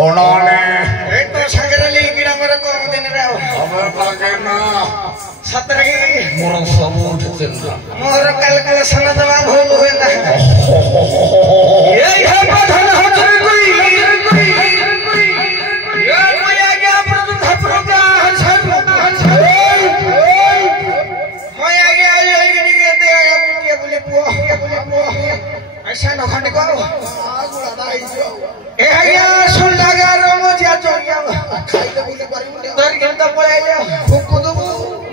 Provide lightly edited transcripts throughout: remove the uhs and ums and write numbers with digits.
ओनाने एक तो संगरली गिरा मेरे को दिन रहो अबे पाकेना सतरगी मोर सबूत जिंदा मोर कल कल सनदवा भूल हुए ना ये है बधन हजर कोई ये मोया गया प्रभु खपरोगा हसन मोया गया ये गिरी के आया बोले पो ऐसा न खंड को आगुड़ा दाई जो ए गया सुन लगा रोमो जिया चोरिया खाई तो बोले परिमुले तोर गिरता पळायले फुकू दबू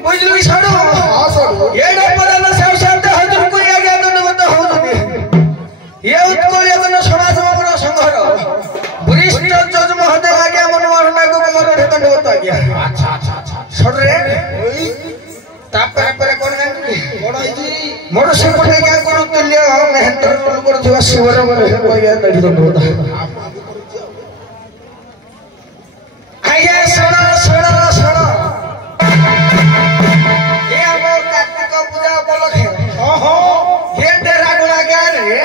बुझलु छाडो हां छाडो ये डपदान सेवशांत हजूर को या गया दंडवत होउनी ये उत्कल यगन समाज ममन संघर वरिष्ठ जज महोदय आज्ञा मनमोहन को मोर दंडवत आज्ञा अच्छा अच्छा अच्छा छोड़ रे ओई तापर पर कोन गांडी बड़ाई जी मोर से पटे क्या कोन तुल्य मेहनत कर दिवा शिवर बर को या दंडवत आया सोना सोना सोना ये हमो कार्तिक पूजा उपलक्षे ओहो ये डेरा गुला गया रे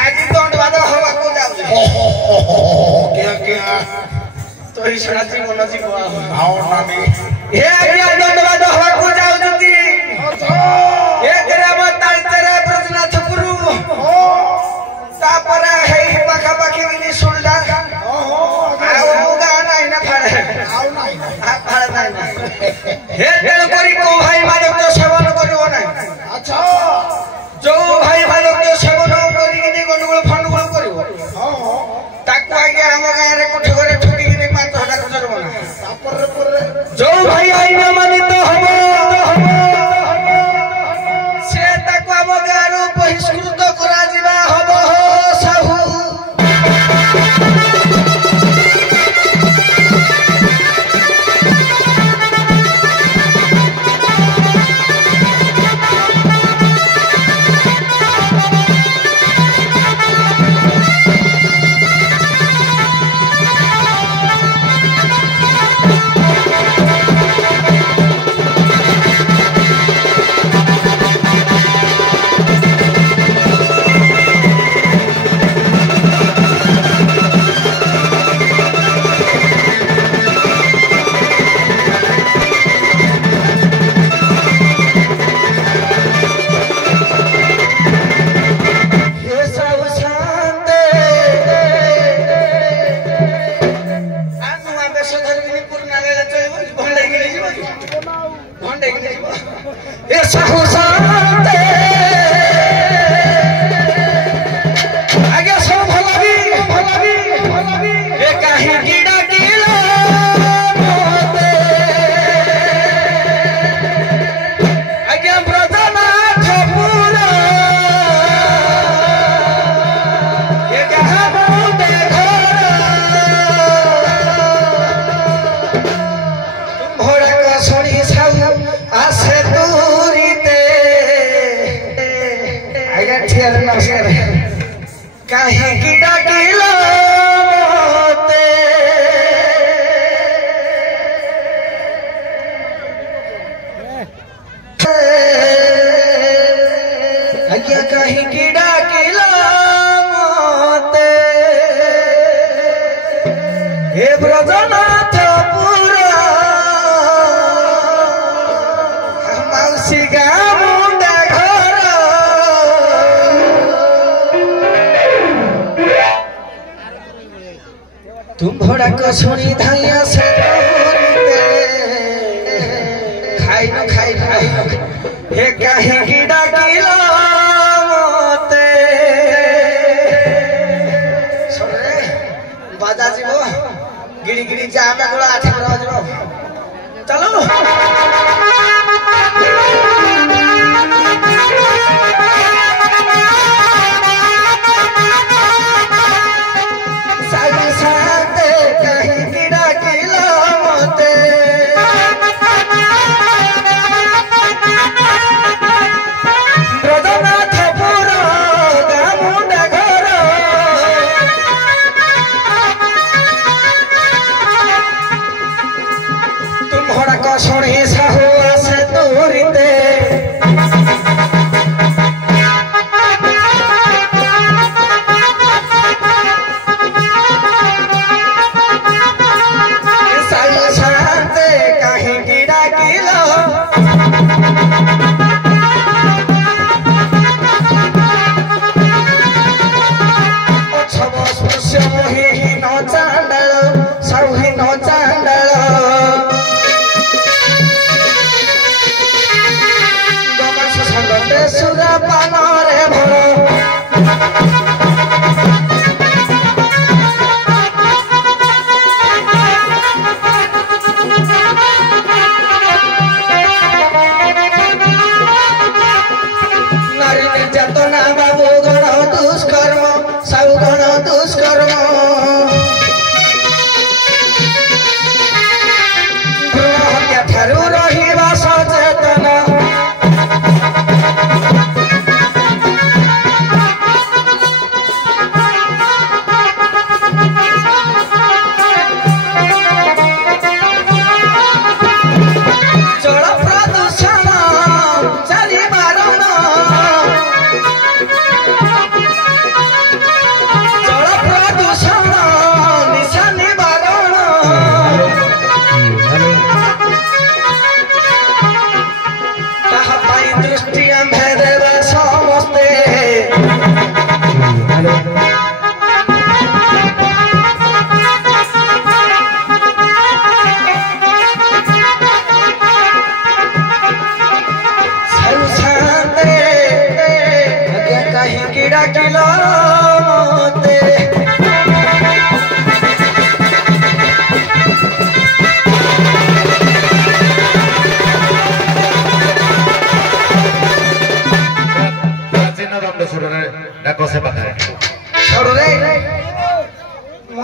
आज दंडवाद हवा को जाऊ क्या क्या तो ही सणाची मनाची को आओ नानी हे आज्ञा दंडवाद हवा को जाऊ जती ये करे मत तालचरे ब्रजनाथ गुरु तापर हे पाखा पाखी विनी सुलदा ओहो आओ गाना ना फाड़े आओ नाही फाड़े नाही हे तेल करी को भाई मानव तो सेवन करिवो नाही अच्छा जो भाई मानव तो सेवन करी कि गंडगोल फंडगोल करिवो हां ताको आगे हम गाय रे कोठे घरे ठुकी कि 5000 खर्च करबो ना तापर जो भाई आई न मानी तो हबो से ताको हम गाय रो बहिष्कृत करा जिबा हबो साहू तुम भोड़ा को सुनी धाइया से खाई न हे काहे गिड़ा गिला मोते सुन रे बाजा जीवो गिड़ी गिड़ी जा में गोला 8 बजो चलो सोनी साहू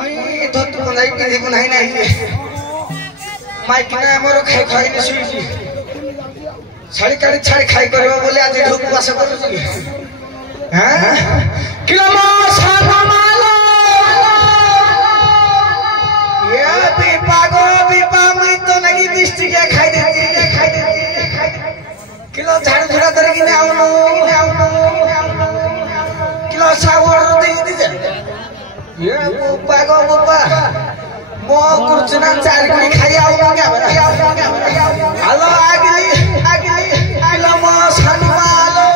মই ধত বনাই পিন্ধি বনাই নাই মাইকিনা আমার খাই খাই নি শুইছি ছাড়ি কাড়ি ছাড়ি খাই করব বলে আজ ঢুক বাস করছি হ্যাঁ কিলো সানা মালো ইয়া বিপাগো বিপা মই তো লাগি মিষ্টি কে খাই দে কিলো ঝাড়ু ঝুড়া ধরে কিনে আউনো কিলো সাবর দেই দিছে ইয়া বিপাগো বাবা মো কুরচনা চার গুলি খাই আউনো হ্যালো আগলি কিলো মো সানা মালো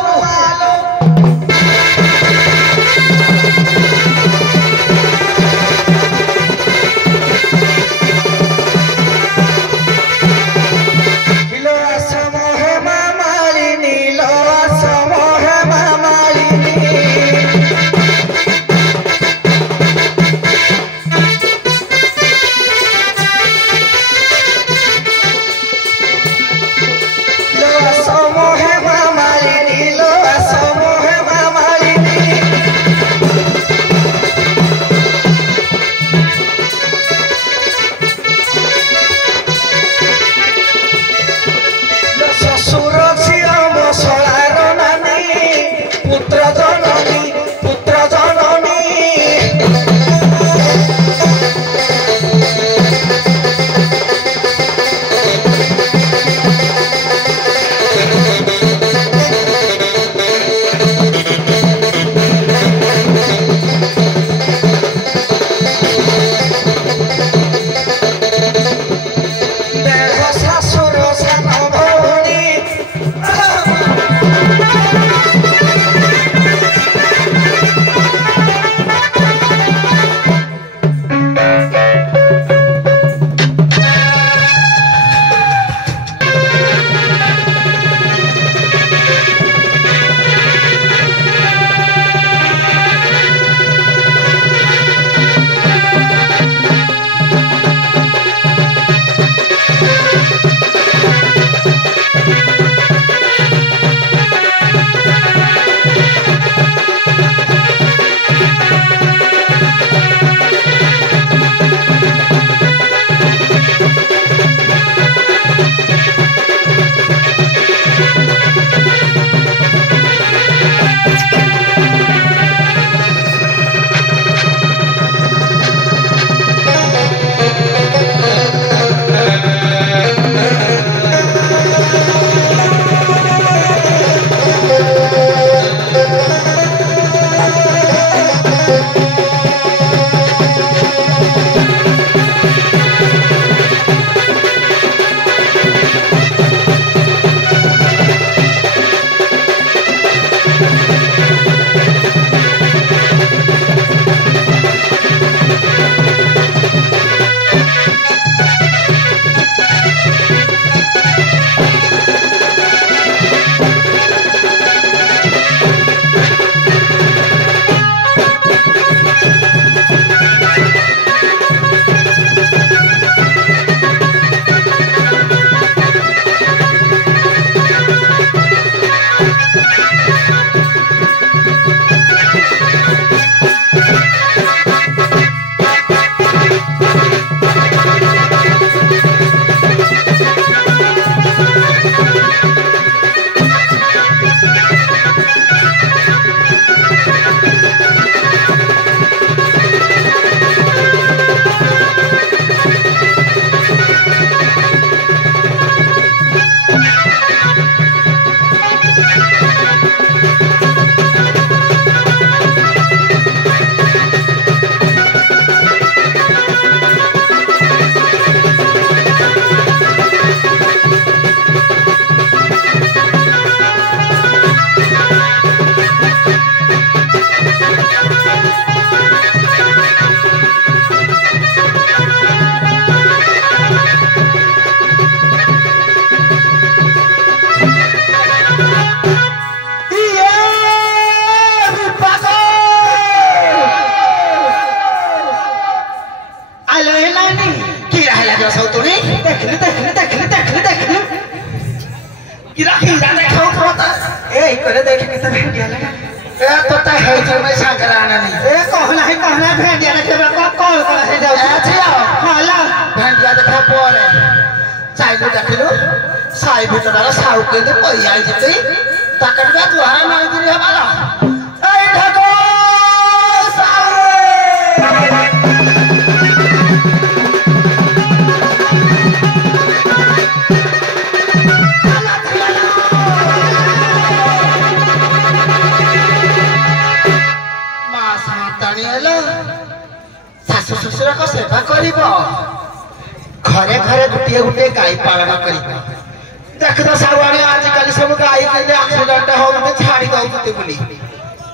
गिरा के जाने खाओ खाता ए करे देख कितना बढ़िया लगा ए तो ता है जो मैं संकराना नहीं ए कहना भेंडिया के बा कॉल कर है जाओ अच्छा हाला भेंडिया देखा पड़े चाइलो देखलो साई भीतर साउ के दे पई आई जते ताकत बा तुहारा नहीं गिरी हमारा ए ढको साउ शाशु शशुर को सेवा कर घरे घरे गोटे गोटे गाई पालन कर देख तो सारे आजिकल सब गाई के एक्सीडेंट हो छाड़ी दौते बोली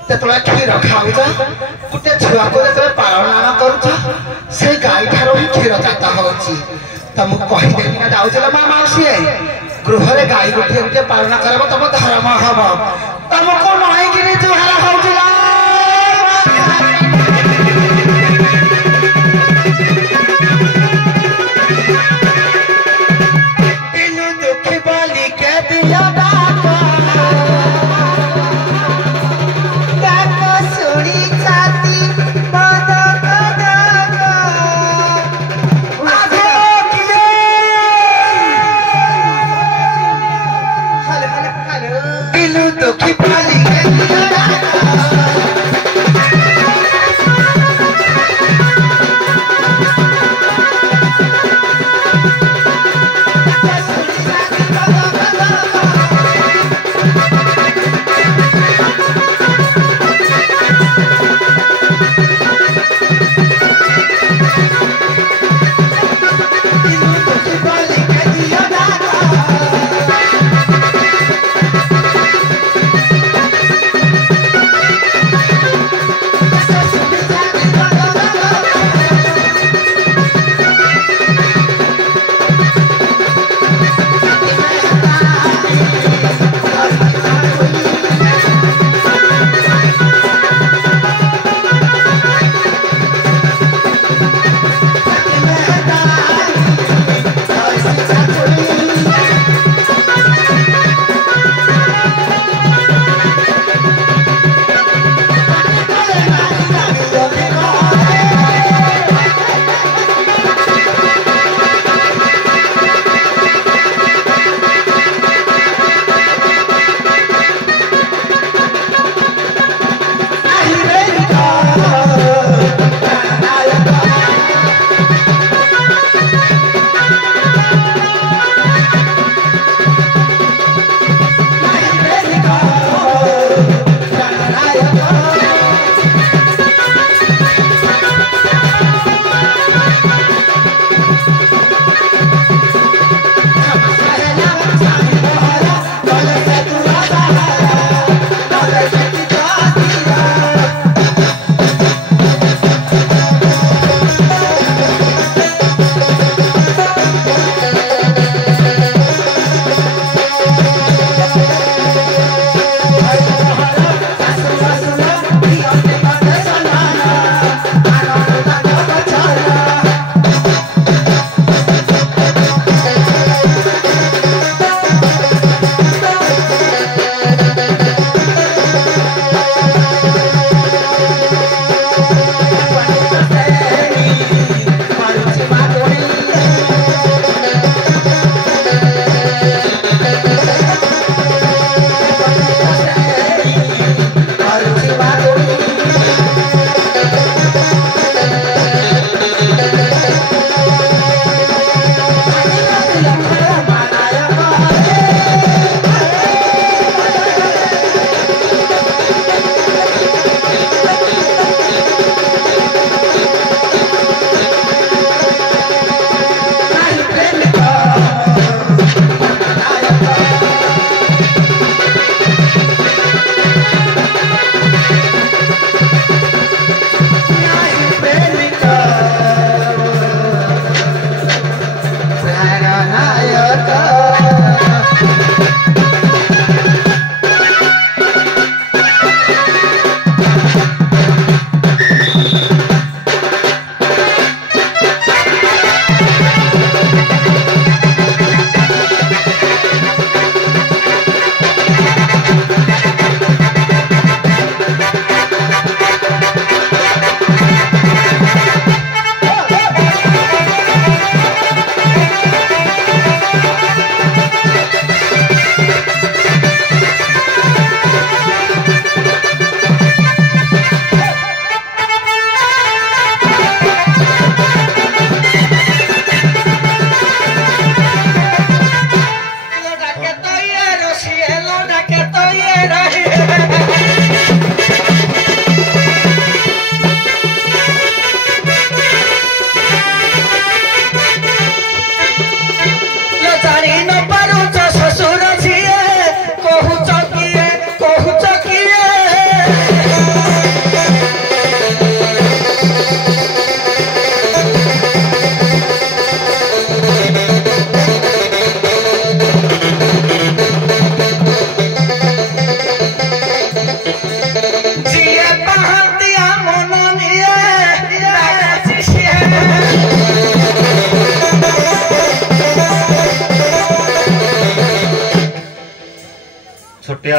तेतला क्षीर खाऊ गोटे छुआ को पालन कर गाई ठार ही क्षीर जाता हो तुमको कहीदेली ना जाऊल माँ मौसी गृह गाई गोटे गोटे पालन कर तुम धर्म हम तुमको नहीं कि जुहार हो Keep running.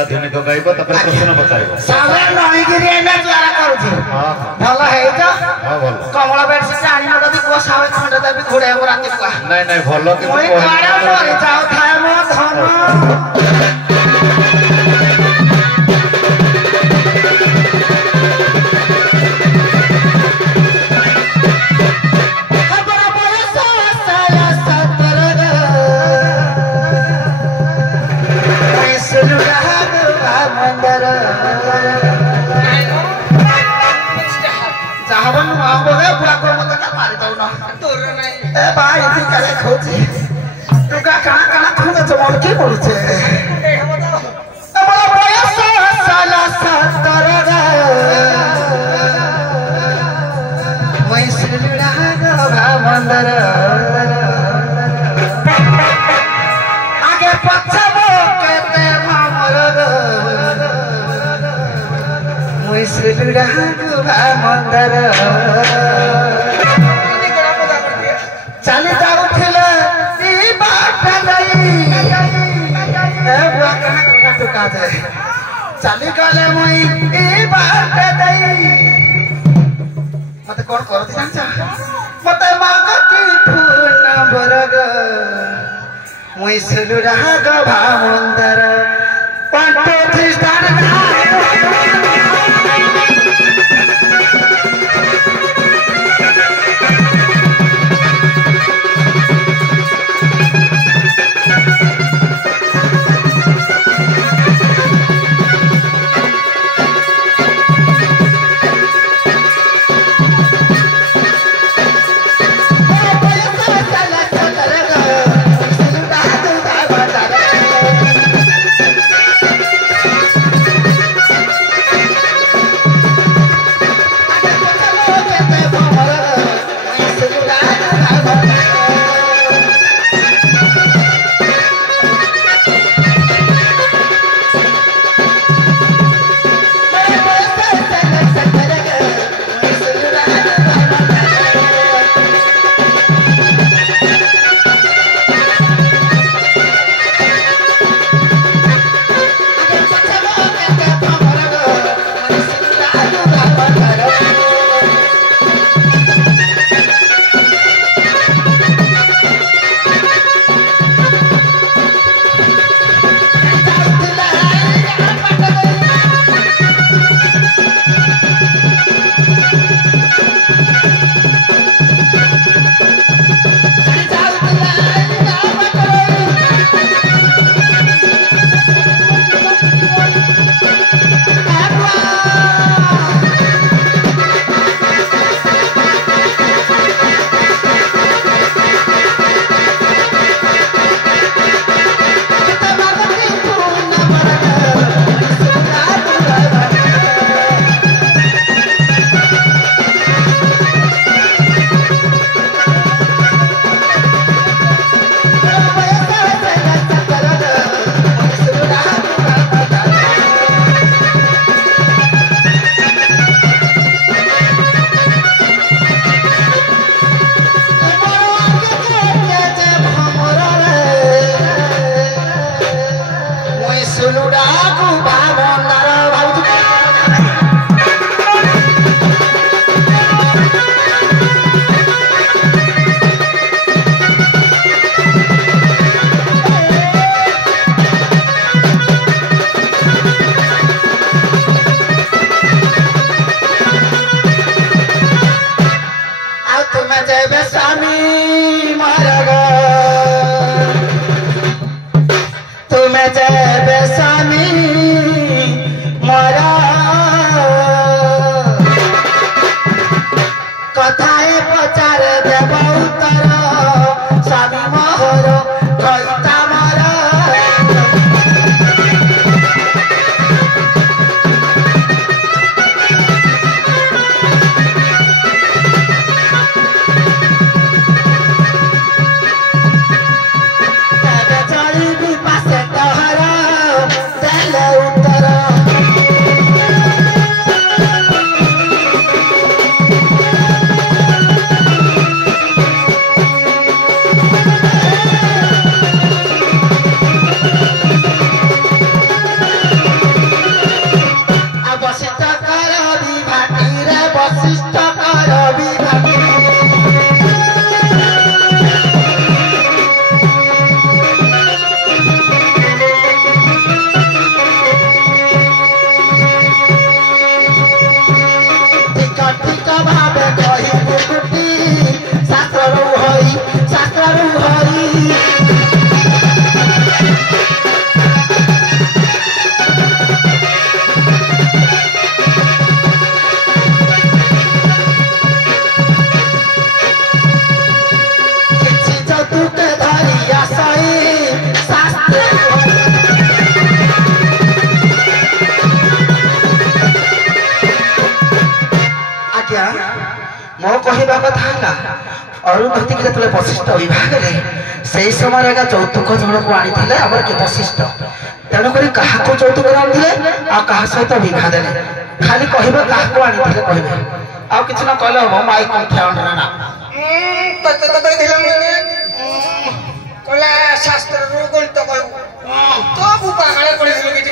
ଆଧୁନିକ ଗାଇବ ତାପରେ ପ୍ରଶ୍ନ ପଚାରିବ। ସାମେ ନଈଗିରି ଏଇନା ଦ୍ୱାରା କରୁଛି ଭଲ ହେଇଛ ହଁ ଭଲ। କମଳ ବେଡସିଟ୍ ଆଣିବ ଯଦି କୁହ ସାମେ ଖଣ୍ଡେ ଦେବି ଘୋଡ଼େଇବ ରାତି କୁହ ନାଇଁ ନାଇଁ ଭଲ କିନ୍ତୁ ମୁଇଁ କୁଆଡ଼େ ମରି ଯାଉଥାଏ ମୋ ଧନ आगे पछबो केते मामर मुई श्रीलुड़ा गुभा मंदर चली जाउथिले ई बाट नहीं ए बुआ कना टुका जाए चली गले मुई ई बाट नहीं मते कोन करती जानछ मते मागती फूल नंबर ग मुई श्रीलुड़ा गुभा मंदर 1 2 3 स्टार्ट मो कहवा कथा अरुंधति के जो वशिष्ठ विभाग से समय आगे जौतुक जन को आनी के वशिष्ठ तेणुक क्या जौतुक आनी आ सहित विवाह देले खाली कहबे क्या आनी कहबे आउ कि न कहले हम माइक कंठा ना कला शास्त्र रुगल तो बुपा हाळे पडिसलो कि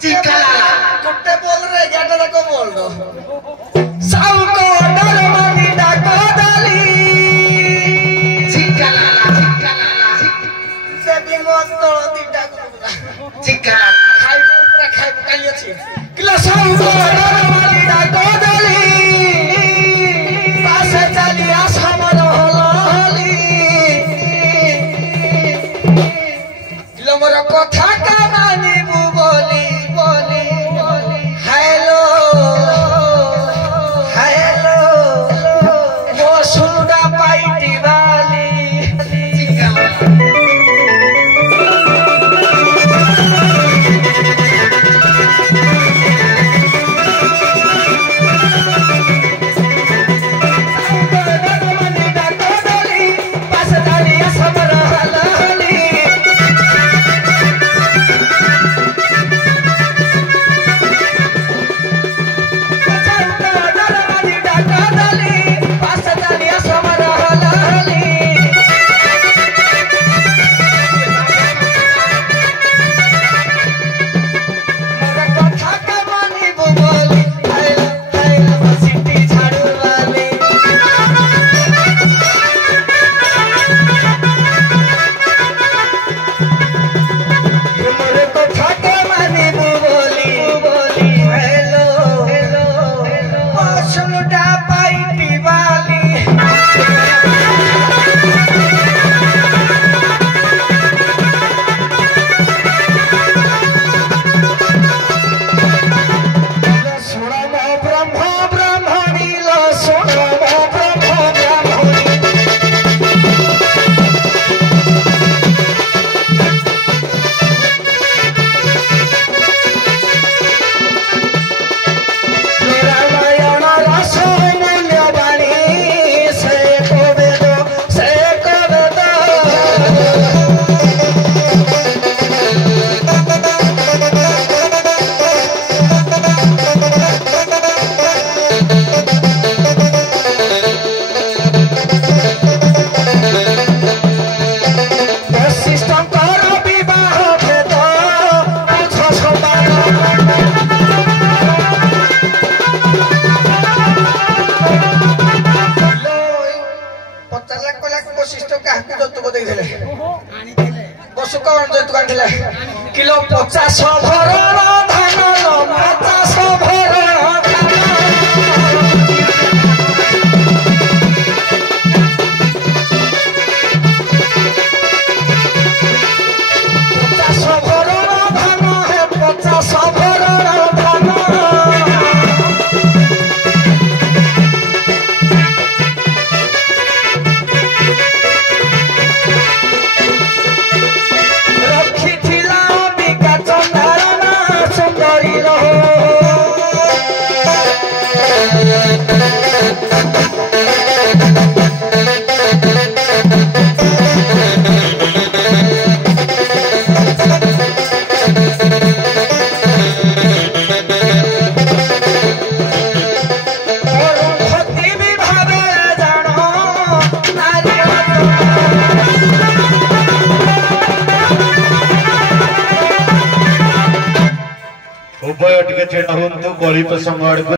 कुत्ते बोल रहे ज्यादा को बोल दो सबको डर मानी डाको डाली चिक्का लाला सेबी मत तोड़ दी डाको चिक्का खाई पूरा खाई पकालियो छी किला सबको डर मानी डाको डाली पासे चली आस हमर होली किला मोर कथा का मानी बोली किलो 50 भरण धान 50 भरण उभय टिके छेड़ा हुंतु गली प्रसंग